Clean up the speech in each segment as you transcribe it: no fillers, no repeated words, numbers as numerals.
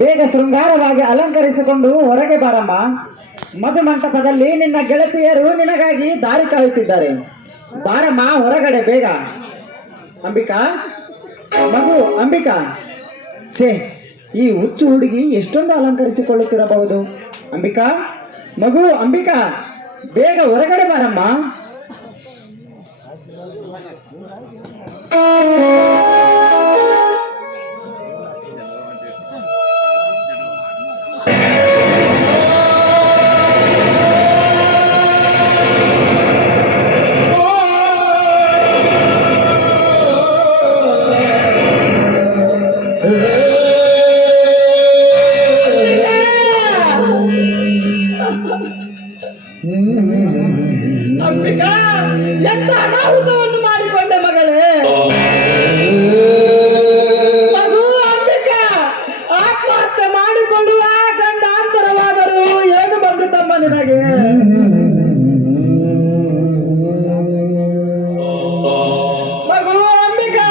ಬೇಗ ಶೃಂಗಾರವಾಗಿ ಅಲಂಕರಿಸಿಕೊಂಡು ಹೊರಗೆ ಬಾರಮ್ಮ. ಮಧುಮಂಟಪದಲ್ಲಿ ನಿನ್ನ ಗೆಳತಿಯರು ನಿನಗಾಗಿ ದಾರಿ ಕಾಯುತ್ತಿದ್ದಾರೆ. ಬಾರಮ್ಮ ಹೊರಗಡೆ ಬೇಗ. ಅಂಬಿಕಾ, ಮಗು ಅಂಬಿಕಾ. ಛೇ, ಈ ಹುಚ್ಚು ಹುಡುಗಿ ಎಷ್ಟೊಂದು ಅಲಂಕರಿಸಿಕೊಳ್ಳುತ್ತಿರಬಹುದು. ಅಂಬಿಕಾ, ಮಗು ಅಂಬಿಕಾ, ಬೇಗ ಹೊರಗಡೆ ಬಾರಮ್ಮ. ಅಂಬಿಕಾ, ಎಂತ ಅನಾಹುತವನ್ನು ಮಾಡಿಕೊಂಡೆ ಮಗಳೇ. ಮಗು ಅಂಬಿಕಾ, ಆತ್ಮಹತ್ಯೆ ಮಾಡಿಕೊಳ್ಳುವ ಗಂಡಾಂತರವಾದರೂ ಏನು ಬಂದಿತಮ್ಮ ನಿನಗೆ? ಮಗು ಅಂಬಿಕಾ,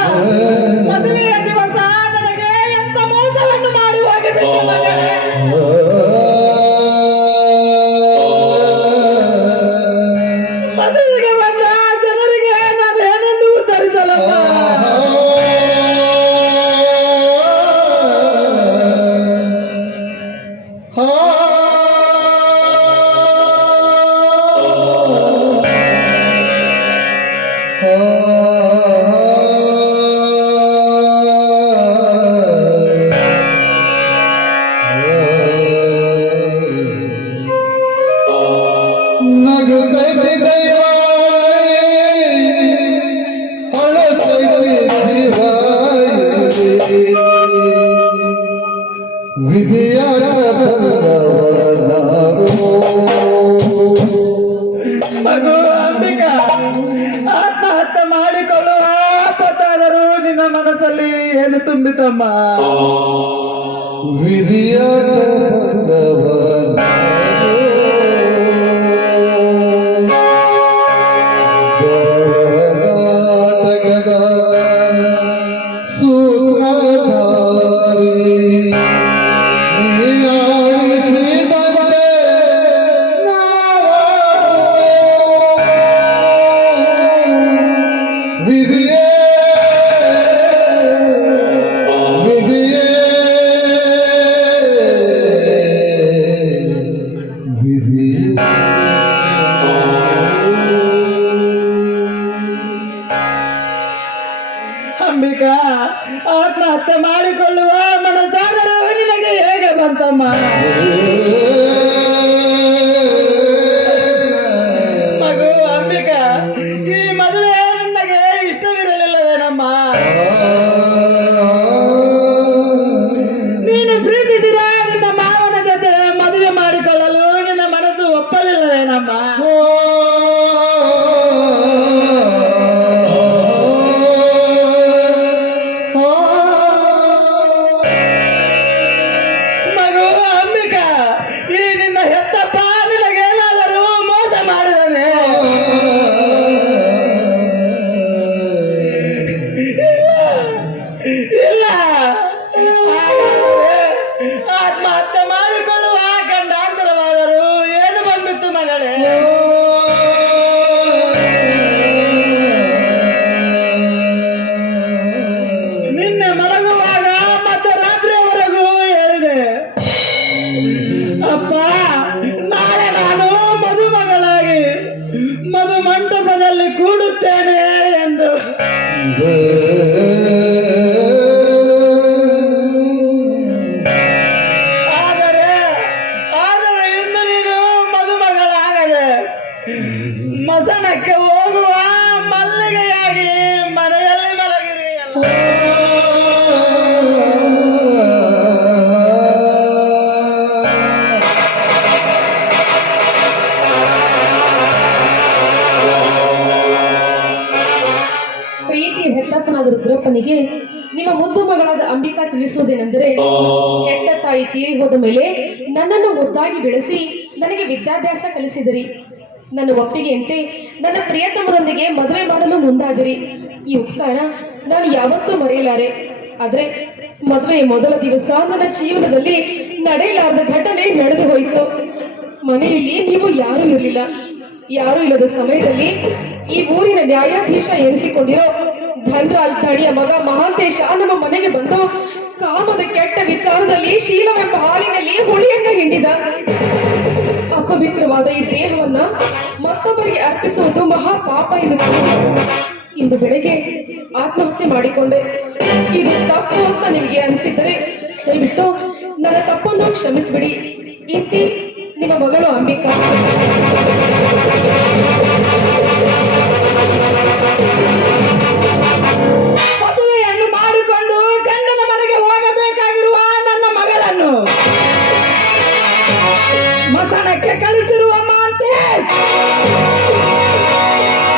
ಮದುವೆಯ ದಿವಸ ನನಗೆ ಎಂತ ಮೋಸವನ್ನು ಮಾಡಿ ಹೋಗಿಬಿಟ್ಟು ಮಗಳೇ. ಮದುವೆಗೆ ಬಂದ ಜನರಿಗೆ ನಾನೇನೆಂದು ಉತ್ತರಿಸಲಮ್ಮ. ಮಗು ಅಂಬಿಕಾ, ಆತ್ಮಹತ್ಯೆ ಮಾಡಿಕೊಳ್ಳುವ ಆಪತ್ತಾದರೂ ನಿನ್ನ ಮನಸ್ಸಲ್ಲಿ ಏನು ತುಂಬಿತಮ್ಮ? ವಿಧಿಯ ಅಂಬಿಕಾ, ಆತ್ಮಹತ್ಯೆ ಮಾಡಿಕೊಳ್ಳುವ ಮನಸ್ಸಾದರೂ ನಿನಗೆ ಹೇಗೆ ಬಂತಮ್ಮ? ಮಗು ಅಂಬಿಕಾ, ಈ ಮದುವೆ ನಿನಗೆ ಇಷ್ಟವಿರಲಿಲ್ಲವೇನಮ್ಮ? ನೀನು ಪ್ರೀತಿಸಿದ ನಿನ್ನ ಮಾವನ ಜೊತೆ ಮದುವೆ ಮಾಡಿಕೊಳ್ಳಲು ನಿನ್ನ ಮನಸ್ಸು ಒಪ್ಪಲಿಲ್ಲವೇನಮ್ಮ? ಮಗು ಅಂಬಿಕಾ, ಈ ನಿನ್ನ ಹೆತ್ತಪ್ಪ ನಿನಗೇನಾದರೂ ಮೋಸ ಮಾಡಿದಾನೆ? ಇಲ್ಲ. ಹಾಗಾದರೆ ಆತ್ಮಹತ್ಯೆ ಮಾಡಿಕೊಳ್ಳುವ ಗಂಡಾಂತರವಾದರೂ ಏನು ಬಂದಿತ್ತು ಮಗಳೇ? ನಿನ್ನೆ ಮಲಗುವಾಗ ಮತ್ತೆ ರಾತ್ರಿಯವರೆಗೂ ಹೇಳಿದೆ, ಅಪ್ಪ ನಾಳೆ ನಾನು ಮದುಮಗಳಾಗಿ ಮಧು ಮಂಟಪದಲ್ಲಿ ಕೂಡುತ್ತೇನೆ ಎಂದು. ಆದರೆ ಇಂದು ನೀನು ಮದುಮಗಳಾಗದೆ ಮಸಣಕ್ಕೆ ಹೋಗುವ ಮಲ್ಲಿಗೆಯಾಗಿ ಮನೆಯಲ್ಲಿ ಮಲಗಿರುವೆಯಲ್ಲ. ಪ್ರೀತಿಯ ಹೆತ್ತಪ್ಪನಾದ ರುದ್ರಪ್ಪನಿಗೆ ನಿಮ್ಮ ಮುದ್ದು ಮಗಳಾದ ಅಂಬಿಕಾ ತಿಳಿಸುವುದೇನೆಂದರೆ, ಹೆತ್ತ ತಾಯಿ ತೀರಿ ಹೋದ ಮೇಲೆ ನನ್ನನ್ನು ಮುದ್ದಾಗಿ ಬೆಳೆಸಿ ನನಗೆ ವಿದ್ಯಾಭ್ಯಾಸ ಕಲಿಸಿದಿರಿ. ನನ್ನ ಒಪ್ಪಿಗೆಯಂತೆ ನನ್ನ ಪ್ರಿಯತಮರೊಂದಿಗೆ ಮದುವೆ ಮಾಡಲು ಮುಂದಾದಿರಿ. ಈ ಉಪಕಾರ ನಾನು ಯಾವತ್ತೂ ಮರೆಯಲಾರೆ. ಆದರೆ ಮದುವೆ ಮೊದಲ ದಿವಸ ನನ್ನ ಜೀವನದಲ್ಲಿ ನಡೆಯಲಾರದ ಘಟನೆ ನಡೆದು ಹೋಯಿತು. ಮನೆಯಲ್ಲಿ ನೀವು ಯಾರೂ ಇರಲಿಲ್ಲ. ಯಾರೂ ಇಲ್ಲದ ಸಮಯದಲ್ಲಿ ಈ ಊರಿನ ನ್ಯಾಯಾಧೀಶ ಎನಿಸಿಕೊಂಡಿರೋ ಧನರಾಜ್ ಧಣಿಯ ಮಗ ಮಹಾಂತೇಶ ನಮ್ಮ ಮನೆಗೆ ಬಂದು ಕಾಮದ ಕೆಟ್ಟ ವಿಚಾರದಲ್ಲಿ ಶೀಲವೆಂಬ ಹಾಲಿನಲ್ಲಿ ಹುಳಿಯನ್ನ ಹಿಂಡಿದ. ಅಪವಿತ್ರವಾದ ಈ ದೇಹವನ್ನ ಮತ್ತೊಬ್ಬರಿಗೆ ಅರ್ಪಿಸುವುದು ಮಹಾಪಾಪ ಎಂದು ಇಂದು ಬೆಳಗ್ಗೆ ಆತ್ಮಹತ್ಯೆ ಮಾಡಿಕೊಂಡೆ. ಇದು ತಪ್ಪು ಅಂತ ನಿಮಗೆ ಅನಿಸಿದ್ದರೆ ದಯವಿಟ್ಟು ನನ್ನ ತಪ್ಪನ್ನು ಕ್ಷಮಿಸಿಬಿಡಿ. ಇಂತಿ ನಿಮ್ಮ ಮಗಳು ಅಂಬಿಕಾ. ಮದುವೆಯನ್ನು ಮಾಡಿಕೊಂಡು ಗಂಡನ ಮನೆಗೆ ಹೋಗಬೇಕಾಗಿರುವ ನನ್ನ ಮಗಳನ್ನು ಮಸಣಕ್ಕೆ ಕಳಿಸಿರುವ ಮಾಂತೇಶ್,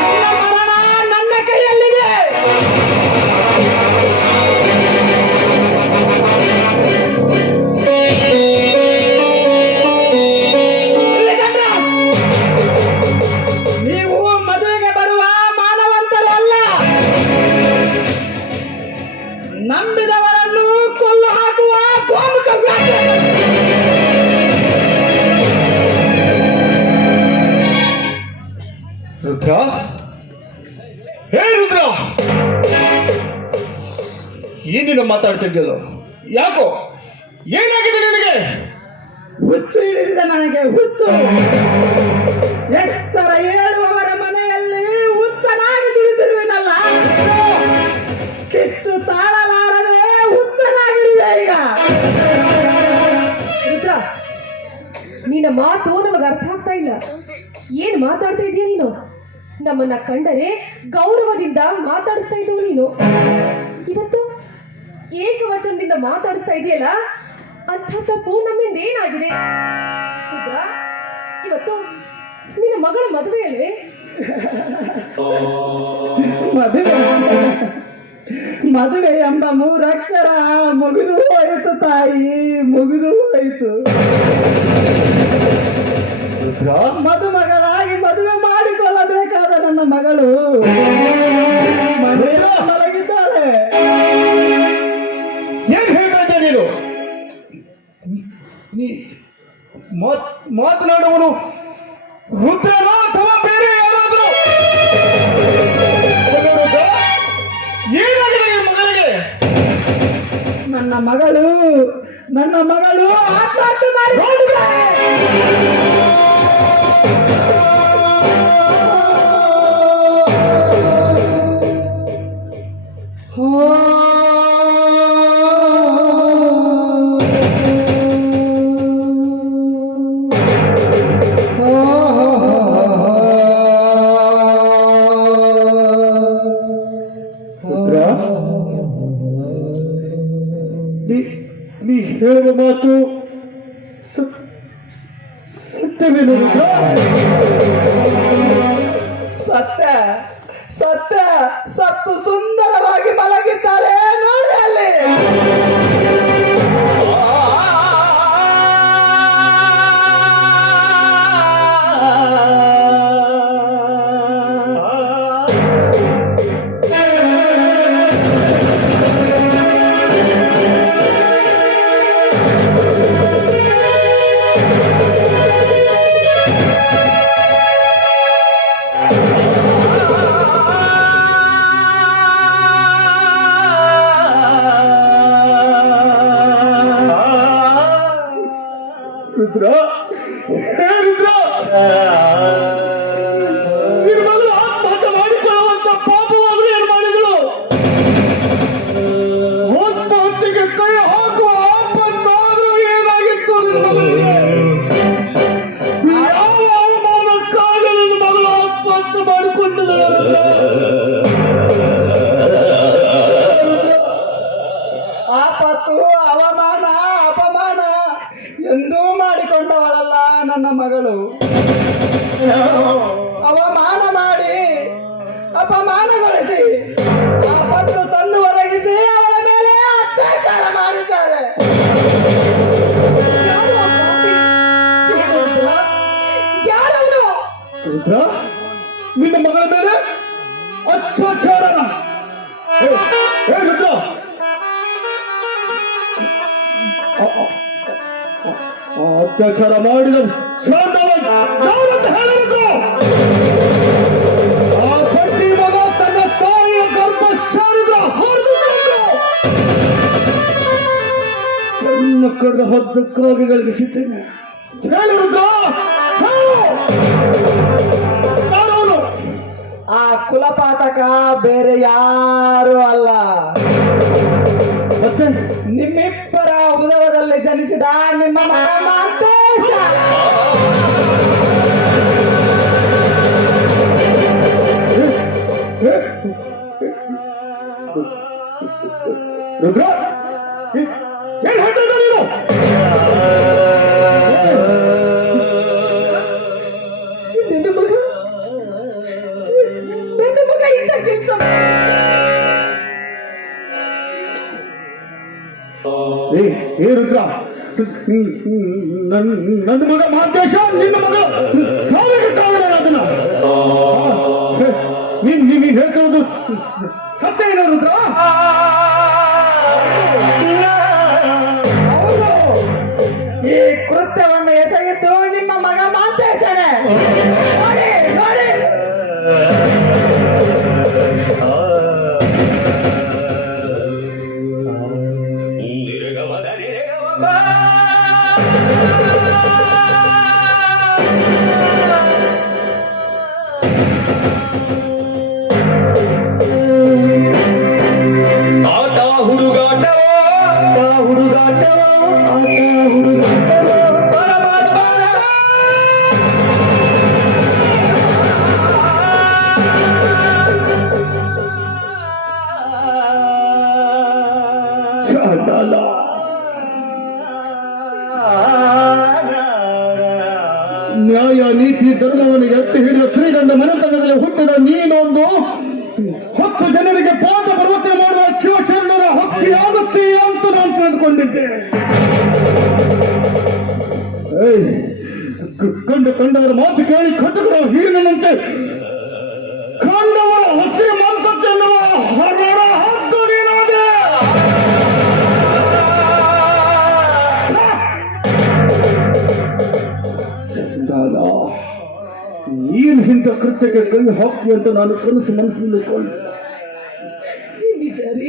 ನಿನ್ನ ಮರಣ ನನ್ನ ಕೈಯಲ್ಲಿದೆ. ನೀವು ಮದುವೆಗೆ ಬರುವ ಮಾನವಂತರು ಅಲ್ಲ, ನಂಬಿದವರನ್ನು ಕೊಲ್ಲು ಹಾಕುವ ಗೋಮುಖ ವ್ಯಾಘ್ರಗಳು. ರುದ್ರ, ಹೇ ರುದ್ರ, ಏನೇನು ಮಾತಾಡ್ತಿದ್ಯಲ್ಲ? ಯಾಕೋ, ಏನಾಗಿದೆ ನಿನಗೆ? ಹುಚ್ಚು ಹಿಡಿದಿದೆ ನನಗೆ, ಹುಚ್ಚು. ಎಚ್ಚರ ಹೇಳುವವರ ಮನೆಯಲ್ಲಿ ಹುಚ್ಚನಾಗಿ ದುಡಿದಿರುವೆನಲ್ಲ, ಕಿಚ್ಚು ತಾಳಲಾರದೆ ಹುಚ್ಚನಾಗಿರುವೆ ಈಗ. ರುದ್ರ, ನಿನ್ನ ಮಾತು ನಮಗೆ ಅರ್ಥ ಆಗ್ತಾ ಇಲ್ಲ. ಏನ್ ಮಾತಾಡ್ತಾ ಇದೀಯ ನೀನು? ನಮ್ಮನ್ನ ಕಂಡರೆ ಗೌರವದಿಂದ ಮಾತಾಡಿಸ್ತಾ ಇದ್ದವು ನೀನು. ಇವತ್ತು ಏಕವಚನದಿಂದ ಮಾತಾಡಿಸ್ತಾ ಇದೆಯಲ್ಲ, ಅಂಥ ತಪ್ಪು ನಮ್ಮಿಂದ ಏನಾಗಿದೆ? ರುದ್ರ, ಇವತ್ತು ನಿನ್ನ ಮಗಳ ಮದುವೆ ಅಲ್ವೇ? ಮದುವೆ ಮದುವೆ ಎಂಬ ಮೂರಕ್ಷರ ಮುಗಿದು ಹೋಯಿತು ತಾಯಿ, ಮುಗಿದು ಹೋಯಿತು. ರುದ್ರ, ಮದುಮಗಳಾಗಿ ಮದುವೆ ಮಾಡಿಕೊಳ್ಳಬೇಕಾದ ನನ್ನ ಮಗಳು ಮನೆಯಲ್ಲಿ ಮಲಗಿದ್ದಾಳೆ. ಏನ್ ಹೇಳ್ತಾ ಇದ್ದೆ ನೀನು? ನೀ ಮಾತನಾಡುವನು ರುದ್ರನೋ ಅಥವಾ ಬೇರೆ ಯಾರಾದರೂ? ಏನಾಗಿದೆ ನಿನ್ನ ಮಗಳಿಗೆ? ನನ್ನ ಮಗಳು ಆತ್ಮಹತ್ಯೆ ಮಾಡಿಕೊಂಡಿದ್ದಾಳೆ. ನೀ ಹೇಳುವ ಮಾತು ಸತ್ಯವೇನು? ಸತ್ಯ ಸತ್ಯ, ಸತ್ತು ಸುಂದರವಾಗಿ ಮಲಗಿದ್ದಾರೆ ನೋಡಿ ಅಲ್ಲಿ. ರುದ್ರ, ಹೇ ರುದ್ರ, ನಿನ್ನ ಮಗಳು ಆತ್ಮಹತ್ಯೆ ಮಾಡಿಕೊಳ್ಳುವಂತ ಪಾಪವಾದರೂ ಏನು ಮಾಡಿದಳು? ಆತ್ಮಹತ್ಯೆಗೆ ಕೈ ಹಾಕುವ ಆಪತ್ತಾದರೂ ಏನಾಗಿತ್ತು ನಿನ್ನ ಮಗಳಿಗೆ? ಯಾವ ಅವಮಾನಕ್ಕಾಗಿ ನಿನ್ನ ಮಗಳು ಆತ್ಮಹತ್ಯೆ ಮಾಡಿಕೊಂಡಿದ್ದಳು? ಆಪತ್ತು, ಅವಮಾನ, ಅಪಮಾನ ಎಂದೂ ಮಾಡಿಕೊಂಡವಳಲ್ಲ ನನ್ನ ಮಗಳು. ಅವಮಾನ ಮಾಡಿ ಅಪಮಾನಗೊಳಿಸಿ ಆಪತ್ತು ತಂದು ಒದಗಿಸಿ ಅವಳ ಮೇಲೆ ಅತ್ಯಾಚಾರ ಮಾಡಿದ್ದಾರೆ. ಯಾರವನು? ರುದ್ರ, ನಿನ್ನ ಮಗಳ ಮೇಲೆ ಅತ್ಯಾಚಾರನ? ಹೇ ರುದ್ರ, ಅತ್ಯಾಚಾರ ಮಾಡಿದ ಶಾಂತವಾಗಿ ಯಾರಂತ ಹೇಳಬೇಕು? ಆ ಪಟ್ಟಿ ಮಗ ತನ್ನ ತಾಯಿಯ ಗರ್ಭ ಸೇರಿದ ಸಣ್ಣ ಕಡ್ದ 10 ಕಾಗೆಗಳಿಗೆ ಸಿಗ್ತೇನೆ. ಹೇಳಿರುದ್ದ ನಾನವನು. ಆ ಕುಲಪಾತಕ ಬೇರೆ ಯಾರು ಅಲ್ಲ, ಮತ್ತೆ ನಿಮ್ಮಿಬ್ಬರ ಉದರದಲ್ಲಿ ಜನಿಸಿದ ನಿಮ್ಮ ಮಗ ಮಾಂತೇಶ. ರುದ್ರ ಏನ್ ಹೇಳ್ತಿದ್ದ ನೀನು? ನನ್ನ ಮಗ ಇಂಥ ಕೆಲಸ ಏ ರುದ್ರ, ನನ್ನ ಮಗ ಮಹಾಂತೇಶ ನಿನ್ನ ಮಗ ಸಾವಿಗೆ ಕಾರಣ ಅದನ್ನ ನೀನ್ ಹೇಳ್ತಿರೋದು ಸತ್ಯ ಏನೋ ರುದ್ರ? ಈ ಕೃತ್ಯವನ್ನು ಎಸಗಿದ್ದು ನಿಮ್ಮ ಮಗ ಮಾಂತೇಶನೇ. ನೋಡಿ ನೋಡಿ, ನ್ಯಾಯ ನೀತಿ ಧರ್ಮವನ್ನು ಎತ್ತಿ ಹಿಡಿದ ಶ್ರೀಗಂಧ ಮನೆತನದಲ್ಲಿ ಹುಟ್ಟಿದ ನೀನೊಂದು 10 ಜನರಿಗೆ ಪಾಠ ಪ್ರವರ್ತನೆ ಮಾಡುವ ಶಿವಶರಣರ ಹಕ್ಕಿಯಾಗುತ್ತೀ ಅಂತ ನಾನು ತಿಳಿದುಕೊಂಡಿದ್ದೆ. ಕಂಡವರ ಮಾತು ಕೇಳಿ ಕಟಕರ ಹೀರಿನಂತೆ ಕಂಡವರ ಹಸಿರು ಮಾಂಸಕ್ಕೆನ್ನುವ ಹರಡ ಹದ್ದು ನೀನಾದೆ. ನೀನು ಇಂಥ ಕೃತ್ಯಕ್ಕೆ ಕೈ ಹಾಕಿ ಅಂತ ನಾನು ಕನಸು ಮನಸ್ಸಿನಲ್ಲಿ ಕೊಂಡು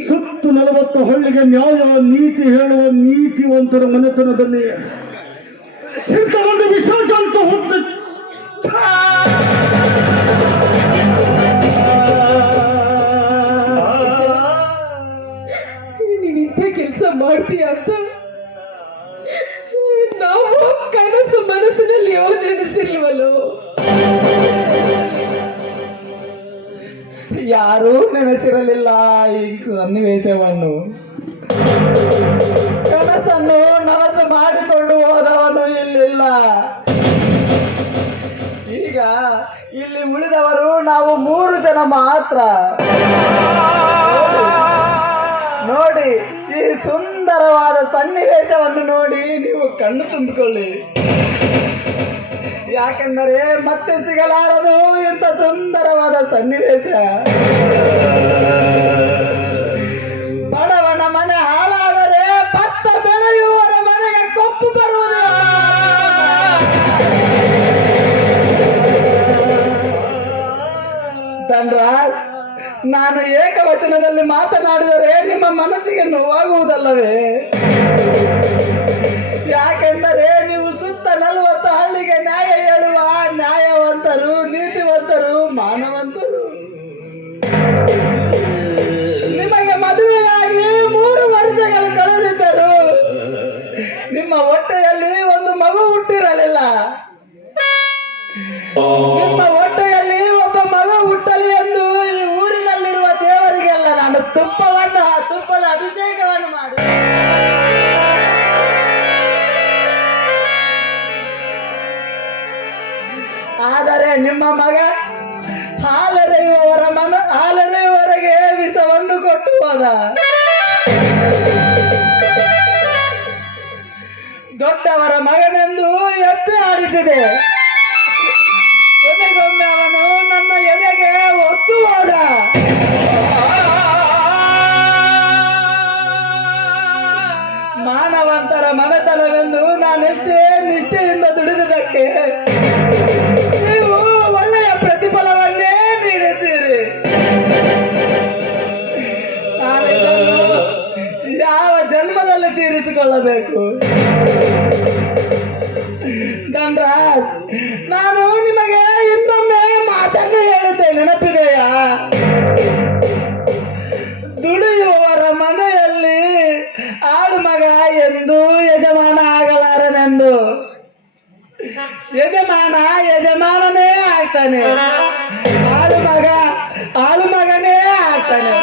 ಸುತ್ತು 40 ಹಳ್ಳಿಗೆ ನ್ಯಾಯ ನೀತಿ ಹೇಳುವ ನೀತಿವಂತರ ಮನೆತನದಲ್ಲಿ ಇಂಥ ಒಂದು ವಿಸರ್ಜ ಅಂತ ಹುಟ್ಟು ನೀನಿಂತ ಕೆಲಸ ಮಾಡ್ತೀಯ ಅಂತ ನಾವು ಕನಸು ಮನಸ್ಸಿನಲ್ಲಿ ನೆನೆಸಿಲ್ವಲ್ಲೋ. ಯಾರೂ ನೆನೆಸಿರಲಿಲ್ಲ ಈ ಸನ್ನಿವೇಶವನ್ನು. ಕನಸನ್ನು ನನಸು ಮಾಡಿಕೊಂಡು ಹೋದವನು ಇಲ್ಲಿಲ್ಲ. ಈಗ ಇಲ್ಲಿ ಉಳಿದವರು ನಾವು 3 ಜನ ಮಾತ್ರ. ನೋಡಿ, ಈ ಸುಂದರವಾದ ಸನ್ನಿವೇಶವನ್ನು ನೋಡಿ ನೀವು ಕಣ್ಣು ತುಂಬಿಕೊಳ್ಳಿ. ಯಾಕೆಂದರೆ ಮತ್ತೆ ಸಿಗಲಾರದು ಇಂಥ ಸುಂದರವಾದ ಸನ್ನಿವೇಶ. ಬಡವನ ಮನೆ ಹಾಳಾದರೆ ಭತ್ತ ಬೆಳೆಯುವವರ ಮನೆಗೆ ಕೊಪ್ಪು ಬರುವುದು. ಧನ್ರಾಜ್, ನಾನು ಏಕವಚನದಲ್ಲಿ ಮಾತನಾಡಿದರೆ ನಿಮ್ಮ ಮನಸ್ಸಿಗೆ ನೋವಾಗುವುದಲ್ಲವೇ? ಯಾಕೆಂದರೆ ನೀವು ಸುತ್ತ 40 ಹಳ್ಳಿಗೆ ನ್ಯಾಯ ಹೇಳುವ ನ್ಯಾಯವಂತರು, ನೀತಿವಂತರು, ಮಾನವಂತರು. ನಿಮಗೆ ಮದುವೆಯಾಗಿ 3 ವರ್ಷಗಳು ಕಳೆದಿದ್ದರು. ನಿಮ್ಮ ಹೊಟ್ಟೆಯಲ್ಲಿ ಒಂದು ಮಗು ಹುಟ್ಟಿರಲಿಲ್ಲ. ನಿಮ್ಮ ಹೊಟ್ಟೆಯಲ್ಲಿ ಒಬ್ಬ ಮಗು ಹುಟ್ಟಲಿ ಎಂದು ಈ ಊರಿನಲ್ಲಿರುವ ದೇವರಿಗೆಲ್ಲ ನಾನು ತುಪ್ಪದ ಅಭಿಷೇಕವನ್ನು ಮಾಡಿ, ಆದರೆ ನಿಮ್ಮ ಮಗ ಹಾಲೆರೆಯುವವರೆಗೆ ವಿಷವನ್ನು ಕೊಟ್ಟು ಹೋದ. ದೊಡ್ಡವರ ಮಗನೆಂದು ಎತ್ತಿ ಆಡಿಸಿದೆ. ಕೊನೆಗೊಮ್ಮೆ ಅವನು ನನ್ನ ಎದೆಗೆ ಒತ್ತು ಹೋದ. ಮಾನವಂತರ ಮನೆತನವೆಂದು ನಾನೆಷ್ಟೇ ನಿಷ್ಠೆಯಿಂದ ದುಡಿದದಕ್ಕೆ ನೀವು ಒಳ್ಳೆಯ ಪ್ರತಿಫಲವನ್ನೇ ನೀಡುತ್ತೀರಿ. ನಾನಿದನ್ನು ಯಾವ ಜನ್ಮದಲ್ಲಿ ತೀರಿಸಿಕೊಳ್ಳಬೇಕು? ಧನ್ರಾಜ್, ನಾನು ನಿಮಗೆ ಇನ್ನೊಮ್ಮೆ ಮಾತನ್ನು ಹೇಳುತ್ತೆ, ನೆನಪಿದೆಯಾ? ದುಡಿಯುವವರ ಮನೆಯಲ್ಲಿ ಆಳು ಮಗ ಎಂದು ಯಜಮಾನ ಆಗಲಾರನೆಂದು. ಯಜಮಾನನೇ ಆಗ್ತಾನೆ, ಆಳು ಮಗನೇ ಆಗ್ತಾನೆ.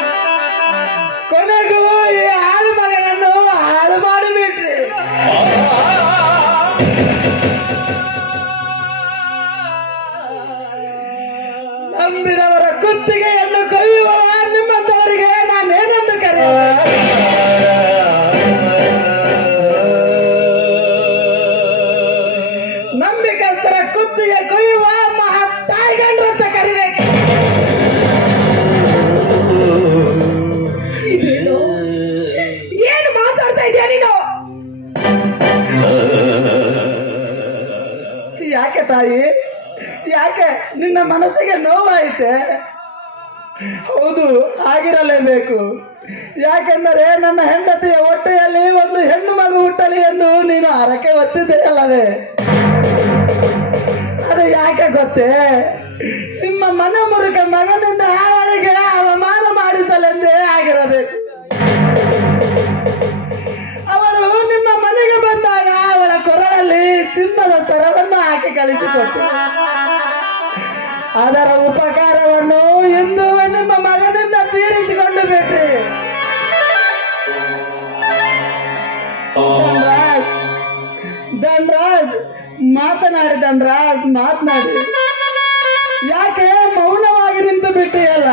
ಕೊನೆಗೂ ಈ ಆಳು ಮಗನನ್ನು ಹಾಳು ಮಾಡಿಬಿಟ್ರಿ. ನಂಬಿದವರ ಕುತ್ತಿಗೆಯನ್ನು ಕೊಯ್ಯುವ ನಿಮ್ಮಂತವರಿಗೆ ನಾನೇನೆಂದು ಕರೆಯುವೆ? ನಂಬಿಕಸ್ತರ ಕುತ್ತಿಗೆ ಕೊಯ್ಯುವ ಮಹತ್ತಾಯಿಗಂಡ್ರಂತ ಕರಿಬೇಕು. ಏನು ಮಾತಾಡ್ತಾ ಇದೆಯಾ ನೀನು? ಯಾಕೆ ತಾಯಿ, ಯಾಕೆ ನಿನ್ನ ಮನಸ್ಸಿಗೆ ನೋವಾಯಿತೆ? ಹೌದು, ಆಗಿರಲೇಬೇಕು. ಯಾಕೆಂದರೆ ನನ್ನ ಹೆಂಡತಿಯ ಹೊಟ್ಟೆಯಲ್ಲಿ ಒಂದು ಹೆಣ್ಣು ಮಗು ಹುಟ್ಟಲಿ ಎಂದು ನೀನು ಹರಕೆ ಹೊತ್ತಿದೆಯಲ್ಲವೇ? ಅದು ಯಾಕೆ ಗೊತ್ತೇ? ನಿಮ್ಮ ಮನ ಮುರುಕ ಮಗನಿಂದ ಅವಳಿಗೆ ಅವಮಾನ ಮಾಡಿಸಲೆಂದೇ ಆಗಿರಬೇಕು. ಅವಳು ನಿಮ್ಮ ಮನೆಗೆ ಬಂದಾಗ ಅವಳ ಕೊರಳಲ್ಲಿ ಚಿನ್ನದ ಸರವನ್ನು ಹಾಕಿ ಕಳಿಸಿಕೊಟ್ಟು ಅದರ ಉಪಕಾರವನ್ನು ಇಂದು ನಿಮ್ಮ ಮಗನಿಂದ ತೀರಿಸಿಕೊಂಡು ಬಿಟ್ರಿ. ಧನ್ರಾಜ್, ಮಾತನಾಡಿ. ಯಾಕೆ ಮೌನವಾಗಿ ನಿಂತು ಬಿಟ್ಟಿಯಲ್ಲ?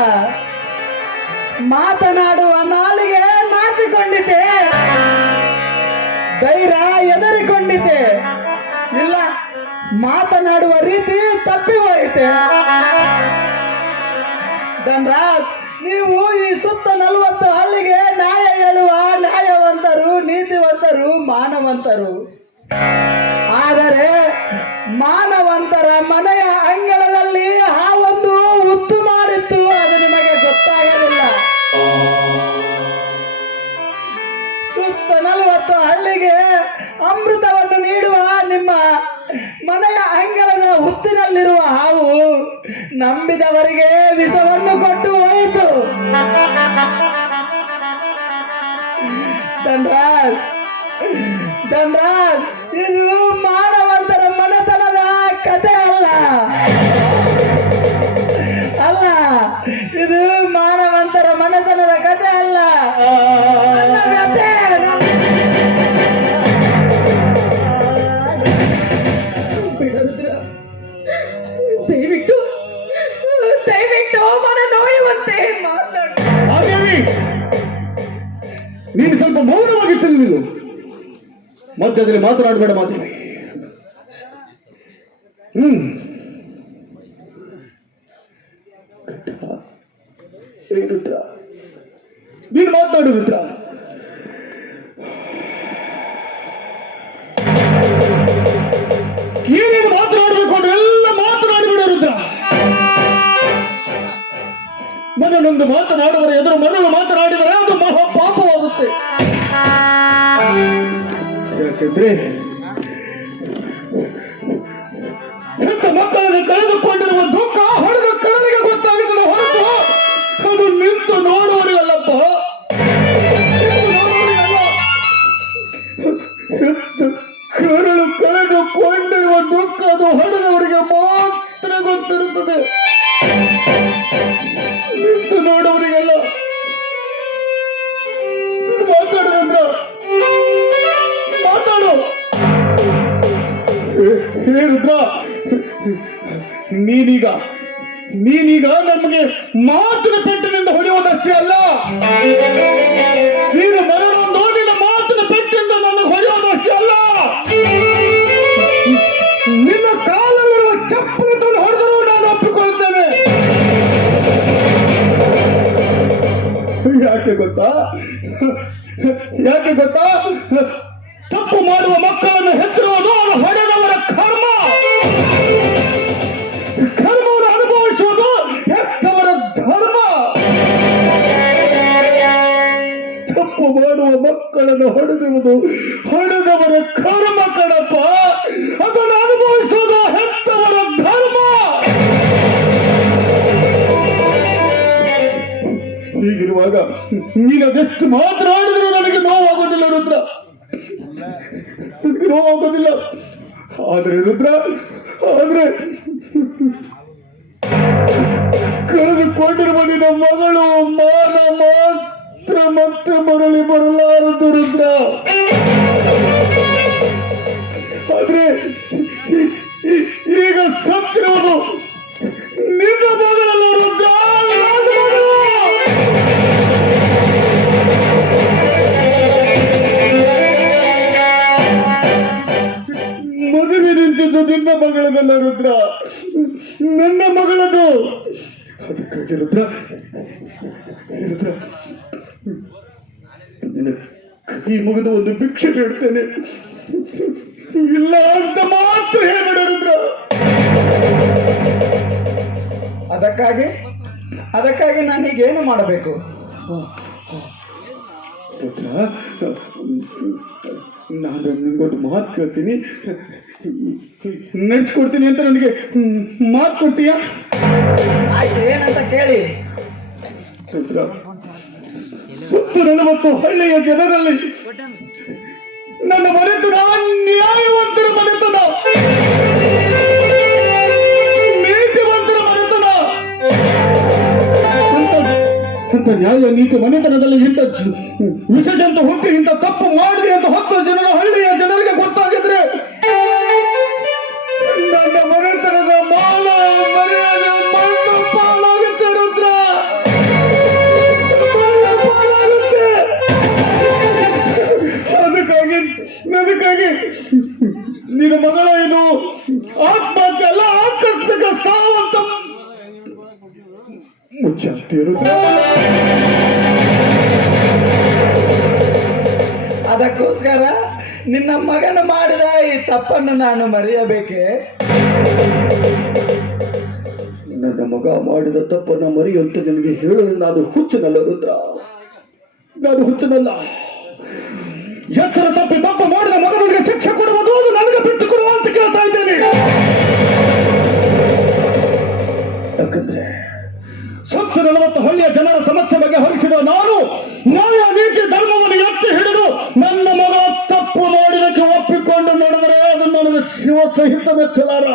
ಮಾತನಾಡುವ ನಾಲಿಗೆ ನಾಚಿಕೊಂಡಿದ್ದೆ, ಧೈರ್ಯ ಎದರಿಕೊಂಡಿದ್ದೆ. ಇಲ್ಲ, ಮಾತನಾಡುವ ರೀತಿ ತಪ್ಪಿ ಹೋಯಿತೆ. ಧನ್ರಾಜ್, ನೀವು ಈ ಸುತ್ತ 40 ಹಳ್ಳಿಗೆ ನ್ಯಾಯ ಹೇಳುವ ನ್ಯಾಯವಂತರು, ನೀತಿವಂತರು, ಮಾನವಂತರು. ಆದರೆ ಮಾನವಂತರ ಮನೆಯ ಅಂಗಳದಲ್ಲಿ ಹಾವೊಂದು ಉತ್ತು ಮಾಡಿತ್ತು, ಅದು ನಿಮಗೆ ಗೊತ್ತಾಗಲಿಲ್ಲ. ಸುತ್ತ 40 ಹಳ್ಳಿಗೆ ಅಮೃತವನ್ನು ನೀಡುವ ನಿಮ್ಮ ಮನೆಯ ಅಂಗಳದ ಹುತ್ತಿನಲ್ಲಿರುವ ಹಾವು ನಂಬಿದವರಿಗೆ ವಿಷವನ್ನು ಕೊಟ್ಟು ಹೋಯಿತು. ಧನ್ರಾಜ್, ಇದು ಮಾನವಂತರ ಮನೆತನದ ಕತೆ ಅಲ್ಲ, ಇದು ಮಾನವಂತರ ಮನೆತನದ ಕತೆ ಅಲ್ಲ. ದಯವಿಟ್ಟು ಮನ ನೋಯುವಂತೆ ಮಾತಾಡು. ನೀನು ಸ್ವಲ್ಪ ಮೌನವಾಗಿರ್ತೀನಿ. ನೀನು ಮಧ್ಯದಲ್ಲಿ ಮಾತನಾಡಬೇಡ ಮಾದೇವಿ. ನೀನು ಮಾತನಾಡು ರುದ್ರ. ಏನೇನು ಮಾತನಾಡಬೇಕು ಅಂದ್ರೆ ಎಲ್ಲ ಮಾತನಾಡಿಬಿಡ ರುದ್ರ. ನನ್ನೊಂದು ಮಾತನಾಡುವರ ಎದುರು ಮರಳು ಮಾತನಾಡಿದರೆ ಅದು ಮಹಾಪಾಪವಾಗುತ್ತೆ. ಯಾಕೆಂದ್ರೆ ಹೆತ್ತ ಮಕ್ಕಳನ್ನು ಕಳೆದುಕೊಂಡಿರುವ ದುಃಖ ಹೊಡೆದ ಕರಳಿಗೆ ಗೊತ್ತಾಗುತ್ತದೆ ಹೊರತು ಅದು ನಿಂತು ನೋಡುವವರಿಗಲ್ಲಪ್ಪ. ಕರಳು ಕಳೆದುಕೊಂಡಿರುವ ದುಃಖ ಅದು ಹೊಡೆದವರಿಗೆ ಮಾತ್ರ ಗೊತ್ತಿರುತ್ತದೆ, ನಿಂತು ನೋಡುವವರಿಗೆಲ್ಲ. ಮಾತಾಡೋದ್ರ ಮಾತಾಡು. ಹೇಳಿದ್ರ ನೀನೀಗ ನಮಗೆ ಮಾತಿನ ಪೆಟ್ಟಿನಿಂದ ಹೊಡೆಯುವುದಷ್ಟೇ ಅಲ್ಲ, ನೀನು ಮರಣವನ್ನು ನಿನ್ನ ಮಾತಿನ ಪೆಟ್ಟಿನಿಂದ ನನಗೆ ಹೊಡೆಯುವುದಷ್ಟೇ ಅಲ್ಲ, ನಿನ್ನ ಕಾಲಲ್ಲಿರುವ ಚಪ್ಪಲಿಗಳನ್ನು ಹೊಡೆದರೂ ನಾನು ಒಪ್ಪಿಕೊಳ್ಳುತ್ತೇನೆ. ಯಾಕೆ ಗೊತ್ತಾ ತಪ್ಪು ಮಾಡುವ ಮಕ್ಕಳನ್ನು ಹೆತ್ತಿರುವುದು ಅದು ಹೊಡೆದವರ ಕರ್ಮ. ಕರ್ಮವನ್ನು ಅನುಭವಿಸುವುದು ಹೆತ್ತವರ ಧರ್ಮ. ತಪ್ಪು ಮಾಡುವ ಮಕ್ಕಳನ್ನು ಹೊಡೆದವರ ಕರ್ಮ ಕಣಪ್ಪ. ಅದನ್ನು ಅನುಭವಿಸುವುದು ಹೆತ್ತವರ ಧರ್ಮ. ಹೀಗಿರುವಾಗ ನೀನದೆಷ್ಟು ಮಾತನಾಡಿದ್ರು ನನಗೆ ನೋವಾಗೋದಿಲ್ಲ ರುದ್ರ, ನನಗೆ ನೋವಾಗೋದಿಲ್ಲ. ಆದ್ರೆ ರುದ್ರ, ಆದ್ರೆ ಕಳೆದುಕೊಂಡಿರುವ ನಿನ್ನ ಮಗಳು ಮಾನ ಮಾತ್ರ ಮತ್ತೆ ಮರಳಿ ಬರಲಾರದು ರುದ್ರ. ಆದ್ರೆ ಈಗ ಸತ್ತಿರುವುದು ನಿನ್ನ ಮಗಳಲ್ಲ ರುದ್ರ, ನನ್ನ ಮಗಳು. ಮದುವೆ ನಿಂತಿದ್ದು ನಿನ್ನ ಮಗಳದಲ್ಲ ರುದ್ರ, ನನ್ನ ಮಗಳದು. ಅದಕ್ಕಾಗಿ ರುದ್ರ, ರುದ್ರ, ನಿನ್ನ ಕೈ ಮುಗಿದು ಒಂದು ಭಿಕ್ಷೆ ಬೇಡ್ತೇನೆ. ಇಲ್ಲ ಅಂತ ಮಾತ್ರ ಹೇಳ್ಬೇಡ ರುದ್ರ. ಅದಕ್ಕಾಗಿ ನಾನೀಗೇನು ಮಾಡಬೇಕು? ರುದ್ರ, ನಾನು ನಿನ್ಗೊಂದು ಮಾತು ಕೇಳ್ತೀನಿ, ನಡೆಸ್ಕೊಡ್ತೀನಿ ಅಂತ ನನಗೆ ಮಾತು ಕೊಡ್ತೀಯಾ? ಆಯ್ತು, ಏನಂತ ಕೇಳಿ. ರುದ್ರ, ಸುತ್ತು 40 ಹಳ್ಳಿಯ ಜನರಲ್ಲಿ ನನ್ನ ಮನೆತನ ನ್ಯಾಯವಂತರ ಮನೆತನ, ನೀತಿವಂತರ ಮನೆತನ. ಅಂತ ನ್ಯಾಯ ನೀತಿ ಮನೆತನದಲ್ಲಿ ಇಂಥ ವಿಸರ್ಜಂತ ಹುಟ್ಟಿ ಇಂಥ ತಪ್ಪು ಮಾಡಿದೆ ಅಂತ 10 ಜನರ ಹಳ್ಳಿಯ ಜನರಿಗೆ ಗೊತ್ತಾಗಿದ್ರೆ ನನ್ನ ಮನೆತನದ ಮಾನ ಮರ್ಯಾದೆ ಮಣ್ಣು ಪಾಲಾಗುತ್ತೆ ರುದ್ರ, ಮಣ್ಣು ಪಾಲಾಗುತ್ತೆ. ಅದಕ್ಕಾಗಿ ನಿನ್ನ ಮಗಳ ಇದು ಆತ್ಮಹತ್ಯೆ ಅಲ್ಲ, ಆಕಸ್ಮಿಕ ಸಾವಂತ ಮುಚ್ಚಾಗ್ತಿರುತ್ತ. ಅದಕ್ಕೋಸ್ಕರ ನಿನ್ನ ಮಗನ ಮಾಡಿದ ಈ ತಪ್ಪನ್ನು ನಾನು ಮರೆಯಬೇಕೆ? ನನ್ನ ಮಗ ಮಾಡಿದ ತಪ್ಪನ್ನು ಮರೆಯುವಂತೆ ನಿನಗೆ ಹೇಳಲು ನಾನು ಹುಚ್ಚನಲ್ಲ ರುದ್ರ, ನಾನು ಹುಚ್ಚನಲ್ಲ. ಎತ್ತರ ತಪ್ಪು ಮಾಡಿದ ಮಗನಿಗೆ ಶಿಕ್ಷೆ ಕೊಡುವುದು ಅದು ನನಗೆ ಬಿಟ್ಟು ಕೊಡುವ ಅಂತ ಕೇಳ್ತಾ ಇದ್ದೇನೆ. ಯಾಕಂದ್ರೆ ಸತ್ತು 40 ಹಳ್ಳಿಯ ಜನರ ಸಮಸ್ಯೆ ಬಗ್ಗೆ ಹೊರಿಸಿದ ನಾನು ನ್ಯಾಯ ನೀತಿ ಧರ್ಮವನ್ನು ಎತ್ತಿ ಹಿಡಿದು ನನ್ನ ಮಗ ತಪ್ಪು ಮಾಡಿದಕ್ಕೆ ಒಪ್ಪಿಕೊಂಡು ನಡೆದರೆ ಅದು ನನಗೆ ಶಿವ ಸಹಿತ ಮೆಚ್ಚಲಾರ.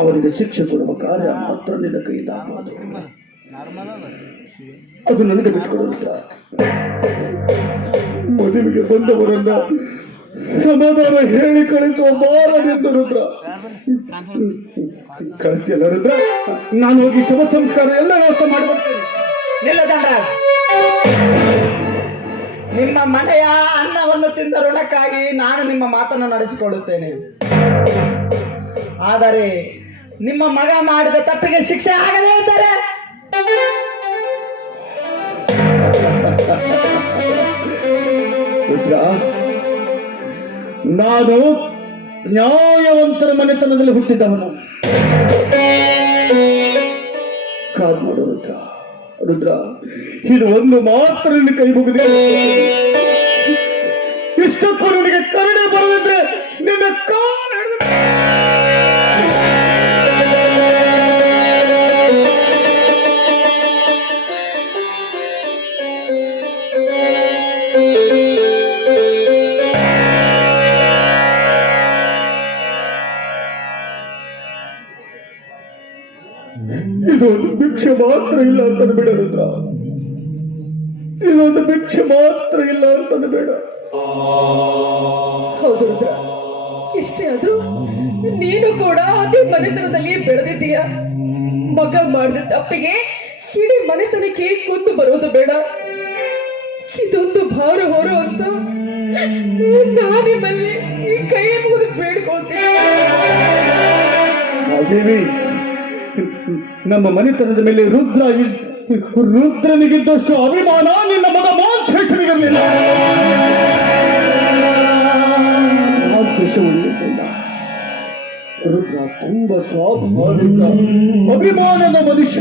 ಅವರಿಗೆ ಶಿಕ್ಷೆ ಕೊಡುವ ಕಾರ್ಯ ಮಾತ್ರ ನಿನ್ನ ಕೈದಾಗಬಹುದು, ಅದು ನನಗೆ ಬಿಟ್ಟುಕೊಡುತ್ತ. ಮದುವೆಗೆ ಬಂದವರನ್ನ ಸಮಾಧಾನ ಹೇಳಿ ಕಳಿಸುವ ಬಾರನೆಂದು ರುದ್ರ. ಕಳಿಸ್ತಿಯಲ್ಲ ರುದ್ರ, ನಾನು ಹೋಗಿ ಶುಭ ಸಂಸ್ಕಾರ ಎಲ್ಲ ವ್ಯವಸ್ಥೆ ಮಾಡಿ ಬರ್ತೇನೆ. ನಿಲ್ಲ ಧನರಾಜ್, ನಿಮ್ಮ ಮನೆಯ ಅನ್ನವನ್ನು ತಿಂದ ಋಣಕ್ಕಾಗಿ ನಾನು ನಿಮ್ಮ ಮಾತನ್ನು ನಡೆಸಿಕೊಳ್ಳುತ್ತೇನೆ. ಆದರೆ ನಿಮ್ಮ ಮಗ ಮಾಡಿದ ತಪ್ಪಿಗೆ ಶಿಕ್ಷೆ ಆಗದೇ ಇದ್ದರೆ ರುದ್ರ, ನಾನು ನ್ಯಾಯವಂತರ ಮನೆತನದಲ್ಲಿ ಹುಟ್ಟಿದವನು. ಕಾದು ಮಾಡು ರುದ್ರ. ರುದ್ರ, ಇದು ಒಂದು ಮಾತ್ರ ನಿನ್ನ ಕೈ ಮುಗಿದೆ. ಇಷ್ಟಕ್ಕೂ ನಿನಗೆ ಕರುಣೆ ಬರದಿದ್ರೆ ನಿನ್ನ ಕಾಲು ಹಿಡಿದು ಇದೊಂದು ಭಿಕ್ಷೆ ಮಾತ್ರ ಇಲ್ಲ ಅಂತ ಬೇಡ ರುದ್ರ, ಇದೊಂದು ಭಿಕ್ಷೆ ಮಾತ್ರ ಇಲ್ಲ ಅಂತ ಬೇಡ. ಹೌದು ರುದ್ರ, ಇಷ್ಟೇ ಆದ್ರೂ ನೀನು ಕೂಡ ಅದೇ ಮನೆತನದಲ್ಲಿ ಬೆಳೆದಿದ್ದೀಯ. ಮಗ ಮಾಡಿದ ತಪ್ಪಿಗೆ ಇಡೀ ಮನೆತನಕ್ಕೆ ಕುಂದು ಬರೋದು ಬೇಡ. ಇದೊಂದು ಭಾರ ಹೊರೋ ಅಂತ ನಾನಿಮ್ಮಲ್ಲಿ ಈ ಕೈ ಮುಗಿದು ಬೇಡ್ಕೊಳ್ತೀನಿ. ದೇವಿ, ನಮ್ಮ ಮನೆತನದ ಮೇಲೆ ರುದ್ರನಿಗಿದ್ದಷ್ಟು ಅಭಿಮಾನ ನಿನ್ನ ಮಗ ಎಂಬ ಸ್ವಾಭಿಮಾನಿಕ ಅಭಿಮಾನದ ಮನುಷ್ಯ.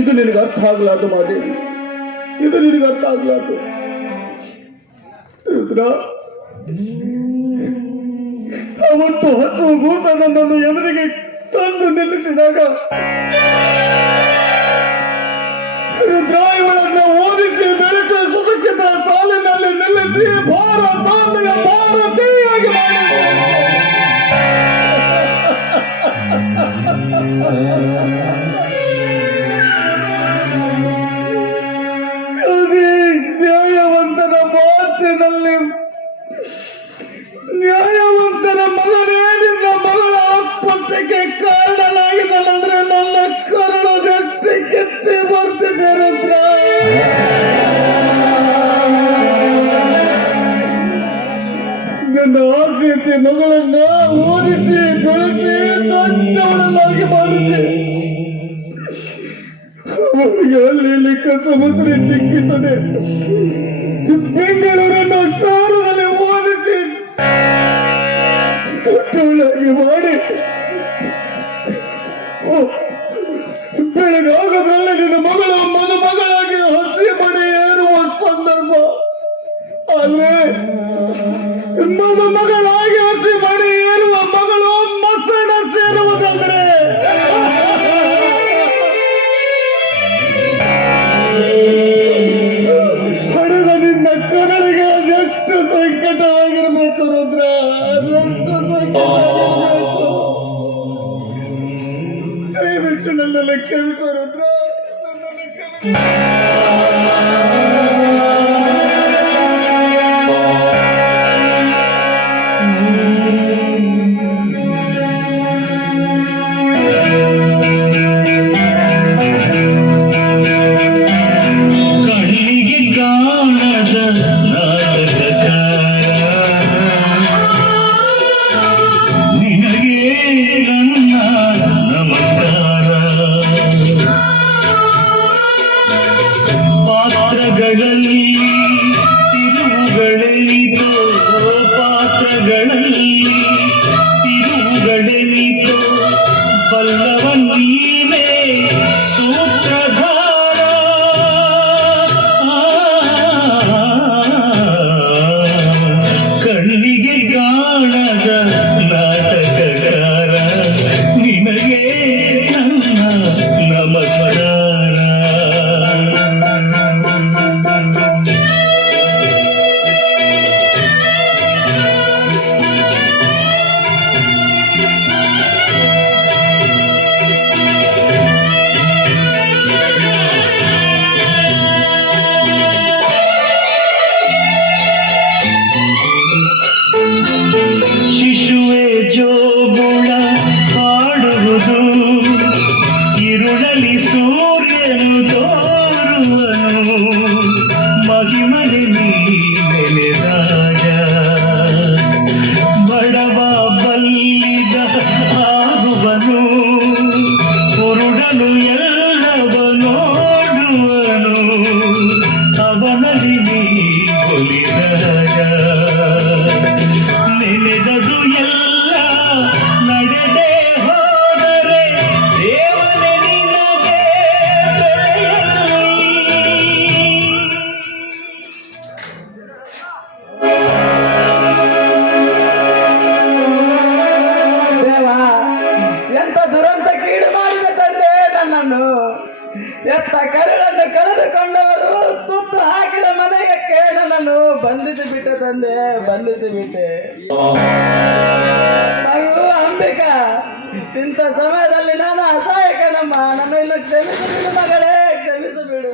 ಇದು ನಿನಗೆ ಅರ್ಥ ಆಗ್ಲಾರ್ದು ಮಾದೇವಿ, ಇದು ನಿನಗೆ ಅರ್ಥ ಆಗ್ಲಾರ್ದು. ರುದ್ರ, ಅವತ್ತು ಹಸು ಭೂತ ನನ್ನನ್ನು ಎದುರಿಗೆ ತಂದು ನಿಲ್ಲಿಸಿದಾಗ ರುದ್ರ ಇವಳನ್ನು ಓದಿಸಿ ಬೆಳೆಸಿ ಸುಖಕ್ಕಿಂತ ಸಾಲಿನಲ್ಲಿ ನಿಲ್ಲಿಸಿ ಭಾರತೀಯಾಗಿ ಅದೇ ನ್ಯಾಯವಂತನ ಮಾತಿನಲ್ಲಿ ನ್ಯಾಯವಂತನ ಮಗನೇ ನಿನ್ನ ಮಗಳ ಆತ್ಮಹತ್ಯೆಗೆ ಕಾರಣನಾಗಿದ್ದಲ್ಲಂದ್ರೆ ನನ್ನ ಕರುಳು ವ್ಯಕ್ತಿ ಕಿತ್ತಿ ಬರ್ತಿದೆ ರುದ್ರ. ನನ್ನ ಆರ್ತಿ ಮಗಳನ್ನ ಓದಿಸಿ ಬೆಳೆಸಿ ದೊಡ್ಡವಳನ್ನಾಗಿ ಮಾಡಿದ್ದೆ. ಅವರಿಗೆ ಅಲ್ಲಿ ಸಮುದ್ರ ಚಿಕ್ಕಿಸದೆ ಬೆಂಗಳೂರನ್ನು ಸಾರದಲ್ಲಿ ಓದಿಸಿ ದೊಡ್ಡವಳಾಗಿ ಮಾಡಿ ಬೆಳಗಾಗದ್ರಲ್ಲಿ ನಿನ್ನ ಮಗಳ ಮದುಮಗಳಾಗಿ ಹಸಿ ಮನೆ ಏರುವ ಸಂದರ್ಭ. ಆದ್ರೆ ಮದುಮಗಳಾಗಿ ಹಸಿ ಮನೆ ಏರುವ ಮಗಳು ಮಸಣ ಸೇರುವುದಂದ್ರೆ ಹಣದ ನಿನ್ನ ಕರಳಿಗೆ ಅದೆಷ್ಟು ಸಂಕಟವಾಗಿರ್ಬೇಕು ರುದ್ರ, ಅದೆಷ್ಟು ಸಂಕಟವಾಗಿರ್ಬೇಕು. ದಯವಿಟ್ಟು ನನ್ನೆಲ್ಲ ಕ್ಷಮಿಸು ರುದ್ರ, ನನ್ನೆಲ್ಲ ಎತ್ತ ಕರುಳನ್ನು ಕಳೆದುಕೊಂಡವರು ತುತ್ತು ಹಾಕಿದ ಮನೆಗೆ ನನ್ನನ್ನು ಬಂಧಿಸಿ ಬಿಟ್ಟೆ ತಂದೆ, ಬಂಧಿಸಿ ಬಿಟ್ಟೆ. ಅಯ್ಯೋ ಅಂಬಿಕಾ, ಇಂಥ ಸಮಯದಲ್ಲಿ ನಾನು ಅಸಹಾಯಕನಮ್ಮ, ನನ್ನನ್ನು ಕ್ಷಮಿಸು ಮಗಳೇ, ಕ್ಷಮಿಸು ಬಿಡು.